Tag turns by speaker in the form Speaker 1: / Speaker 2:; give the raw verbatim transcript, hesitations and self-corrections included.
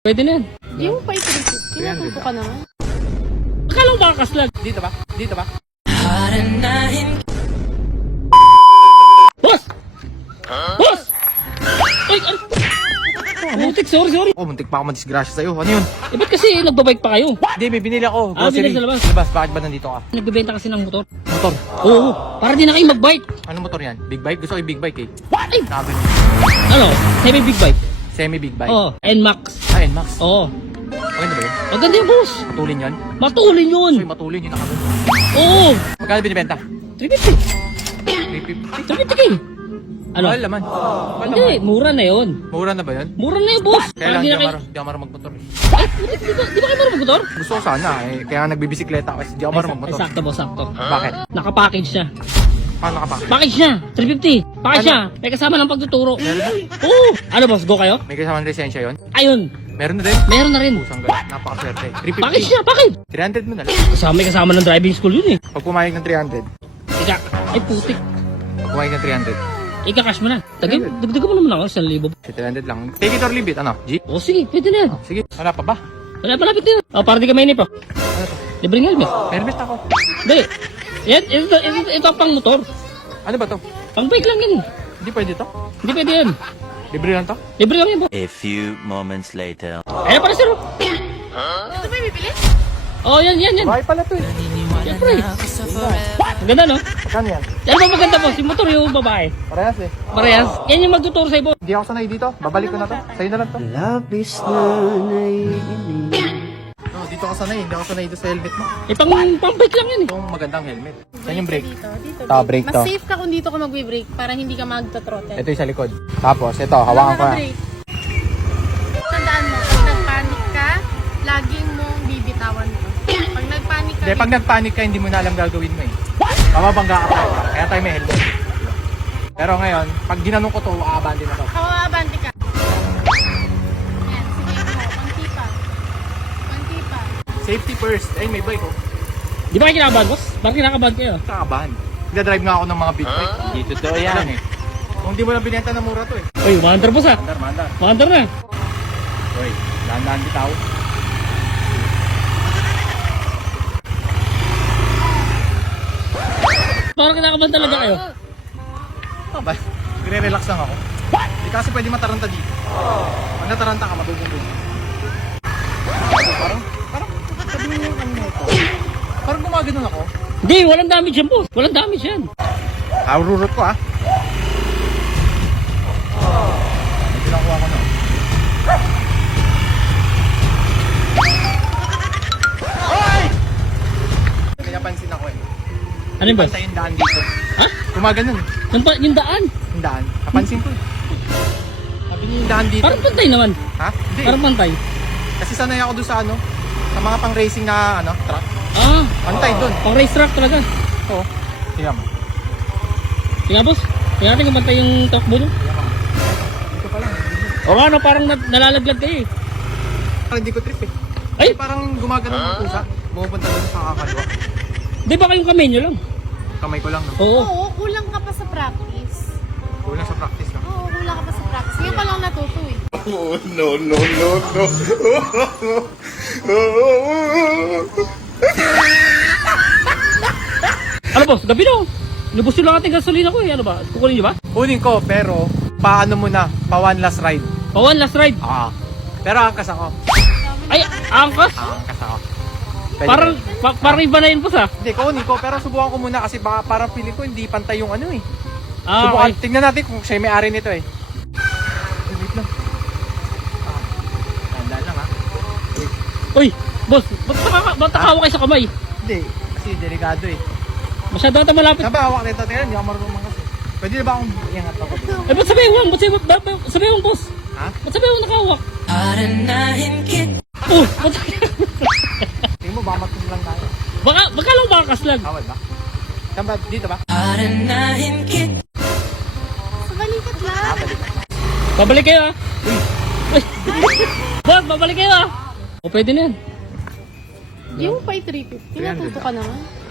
Speaker 1: Pwede na yan.
Speaker 2: Di mo pa i-trip. Kinatuto ka naman.
Speaker 1: Akala ko baka kaslag.
Speaker 3: Dito ba? Dito ba?
Speaker 1: Boss! Boss! Ay, ano? Butik, sorry, sorry.
Speaker 3: Oh, muntik pa ako madisgrasya sa'yo. Ano yun?
Speaker 1: Eh, ba't kasi nagbabike pa kayo?
Speaker 3: Hindi, may binili ako.
Speaker 1: Ah,
Speaker 3: Grocery.
Speaker 1: binili sa labas.
Speaker 3: Labas, bakit ba nandito ka?
Speaker 1: Nagbebenta kasi ng motor.
Speaker 3: Motor.
Speaker 1: Oo, para di na kayo magbike.
Speaker 3: Ano motor yan? Big bike? Gusto ko yung big bike eh.
Speaker 1: Ay!
Speaker 3: Sabi mo.
Speaker 1: Ano? Semi big bike.
Speaker 3: Semi big bike.
Speaker 1: Oo, N-Max.
Speaker 3: Ah, N-Max.
Speaker 1: Oo.
Speaker 3: Okay na ba yun?
Speaker 1: Maganda yung boss.
Speaker 3: Matulin yun?
Speaker 1: Matulin yun.
Speaker 3: So, yung matulin yun nakagod.
Speaker 1: Oo.
Speaker 3: Magkano binibenta?
Speaker 1: three fifty.
Speaker 3: three fifty.
Speaker 1: three fifty K. Ano?
Speaker 3: Mahal naman. Mahal
Speaker 1: Hindi,
Speaker 3: naman.
Speaker 1: mura na yun.
Speaker 3: Mura na ba yun?
Speaker 1: Mura na yun, boss.
Speaker 3: Kaya
Speaker 1: Parang
Speaker 3: lang,
Speaker 1: di
Speaker 3: di
Speaker 1: na
Speaker 3: ako
Speaker 1: kayo...
Speaker 3: marunong- di ako marunong magmotor eh.
Speaker 1: Ay, di, di, ba, di ba kayo marunong motor?
Speaker 3: Gusto ko sana eh. Kaya nga nagbibisikleta ako kasi di ako marunong
Speaker 1: Ay,
Speaker 3: magmotor.
Speaker 1: sakto, boss, sakto.
Speaker 3: Bakit?
Speaker 1: Naka-package siya.
Speaker 3: Paano ka pa?
Speaker 1: Package niya, three fifty. Package
Speaker 3: Ano?
Speaker 1: niya, may kasama ng pagtuturo. Oo. Ano, boss, go kayo?
Speaker 3: May kasama ng lisensya yun?
Speaker 1: Ayun,
Speaker 3: Meron na din.
Speaker 1: meron na rin.
Speaker 3: Pusang galit. Napakaswerte. three fifty.
Speaker 1: Package niya, package.
Speaker 3: three hundred mo na lang.
Speaker 1: Kasama, may kasama ng driving school yun eh.
Speaker 3: Pag pumayag ng three hundred.
Speaker 1: Ika, ay putik.
Speaker 3: Pag pumayag ng three hundred.
Speaker 1: Ika-cash mo na. Tagay, dagdagan mo naman ako, isang libo.
Speaker 3: three hundred lang. Take it or leave it. Ano? G?
Speaker 1: O sige, pwede na yan.
Speaker 3: Oh, sige. Wala pa ba?
Speaker 1: Wala, malapit na yan. O, para di ka mainip o.
Speaker 3: Ano to?
Speaker 1: Libreng helmet.
Speaker 3: Helmet ako.
Speaker 1: Hindi. Yan, ito, ito, ito ang pang motor.
Speaker 3: Ano ba to?
Speaker 1: Pang bike lang yan.
Speaker 3: Hindi pwede to?
Speaker 1: Hindi pwede yan.
Speaker 3: Libre lang to?
Speaker 1: Libre lang yan po.
Speaker 4: A few moments later.
Speaker 1: Ayan para sir.
Speaker 2: Ito ba yung bibili?
Speaker 1: Oh, yan, yan, yan.
Speaker 3: Bahay pala to eh.
Speaker 1: Siyempre. Ang ganda no?
Speaker 3: Magkano yan?
Speaker 1: Yan ba maganda po? Si motor yung babae.
Speaker 3: Parehas eh.
Speaker 1: Parehas. Yan yung magtuturo sa ibo.
Speaker 3: Hindi ako sanay dito. Babalik ko na to. Sa'yo na lang to.
Speaker 5: Labis na naiinig.
Speaker 3: No, dito ako sanay. Hindi ako sanay dito sa helmet mo.
Speaker 1: Eh, pang, pang bike lang yan eh.
Speaker 3: Itong magandang helmet. Saan yung brake?
Speaker 2: Dito, dito.
Speaker 3: Ah, brake
Speaker 2: Mas
Speaker 3: to.
Speaker 2: safe ka kung dito ka magbe-brake para hindi ka magto-throttle.
Speaker 3: Ito yung sa likod. Tapos, ito. Hawakan ko. ah.
Speaker 2: Naka-brake. Tandaan mo, pag nagpanik ka, laging mong bibitawan mo. Pag nagpanik ka,
Speaker 3: Hindi, pag nagpanik ka, hindi mo na alam gagawin mo eh. Mababangga ka pa. Kaya tayo may helmet. Pero ngayon, pag ginanong ko to, aabante na to.
Speaker 2: kawaabante ka. Yan, sige mo, konti pa. Konti pa.
Speaker 3: Safety first. Ay, may bike oh.
Speaker 1: Di ba kayo kinakabahan, boss? Bakit kinakabahan kayo?
Speaker 3: Kakabahan. Nagdadrive nga ako ng mga big bike. Hindi totoo yan eh. Kung di mo lang binenta na mura to eh.
Speaker 1: Uy, mandar boss ah.
Speaker 3: Mandar, mandar.
Speaker 1: Mandar na.
Speaker 3: Uy, dahan-dahan bitaw.
Speaker 1: Parang kinakabahan talaga kayo.
Speaker 3: Oh, ba? Nire-relax lang ako. Hindi kasi pwede mataranta dito. Pag nataranta ka, mabubugbog. Parang, parang, sabi mo yung ano ito. Parang gumaganon ako.
Speaker 1: Hindi, walang damage yan, boss. Walang damage yan.
Speaker 3: Aururot ko ah. May pinakuha ko na. Hoy! May napansin ako eh.
Speaker 1: Ano yun, boss?
Speaker 3: Pantay yung daan dito.
Speaker 1: Ha?
Speaker 3: Gumaganon eh.
Speaker 1: Yung, pa- yung daan.
Speaker 3: Yung daan. Napansin ko eh. Sabi niya yung daan dito.
Speaker 1: Parang pantay naman.
Speaker 3: Ha? Hindi.
Speaker 1: Parang pantay.
Speaker 3: Kasi sanay ako doon sa ano. Sa mga pang racing na ano, truck.
Speaker 1: Ah,
Speaker 3: Pantay doon.
Speaker 1: pang racetrack talaga.
Speaker 3: Oo. Tingnan mo.
Speaker 1: Sige, boss. Tingnan natin kung pantay yung talkbo doon.
Speaker 3: Dito pa lang.
Speaker 1: O ano, parang na- nalalaglag kayo eh.
Speaker 3: Parang hindi ko trip eh.
Speaker 1: Ay!
Speaker 3: Ay, parang gumagano ng pusa. Pumupunta doon sa kakaliwa.
Speaker 1: Di ba kayong kamay nyo lang?
Speaker 3: Kamay ko lang no.
Speaker 1: Oo.
Speaker 2: Oo, kulang ka pa sa practice.
Speaker 3: Kulang sa practice no.
Speaker 2: Oo, kulang ka pa sa practice. Ngayon pa lang natuto eh.
Speaker 1: Ano, boss? Gabi na oh. Lubos yung lang ating gasolina ko eh. Ano ba? Kukunin nyo ba?
Speaker 3: Kunin ko, pero paano mo na? Pa one last ride.
Speaker 1: O, one last ride.
Speaker 3: Ah. Pero angkas ako.
Speaker 1: Ay, angkas.
Speaker 3: Angkas ako. Pwede
Speaker 1: Parang,
Speaker 3: ba?
Speaker 1: pa- parang iba na yun, boss ah.
Speaker 3: Hindi, kunin ko. Pero subukan ko muna kasi baka parang feeling ko hindi pantay yung ano eh.
Speaker 1: Ah,
Speaker 3: Subukan.
Speaker 1: okay.
Speaker 3: Tingnan natin kung siya may ari nito eh. Ay, wait lang. Ah. Tandaan lang ha.
Speaker 1: Uy, boss, ba't nakaka, ba't nakawa kayo sa kamay?
Speaker 3: Hindi. Kasi delikado eh.
Speaker 1: Masyado ata malapit.
Speaker 3: Saan ba hawak nito? Tingnan, hindi ako marunong mangas eh. Pwede na ba akong iangat ako?
Speaker 1: Eh, ba't sabihin mo? Ba't sabihin mo? Ba't sabihin mo, boss?
Speaker 3: Ha?
Speaker 1: Ba't sabihin mo nakahawak? Oh, ba't sabihin mo?
Speaker 3: Tingnan mo, baka matum lang tayo.
Speaker 1: Baka, baka lang makakaslag.
Speaker 3: Bawal ba? Saan ba? Dito ba?
Speaker 2: Sa balikat lang.
Speaker 1: Babalik kayo ah. Uy. Boss, babalik kayo ah. O, pwede na yan.
Speaker 2: Di mo pa i-trip. Kinatuto ka naman.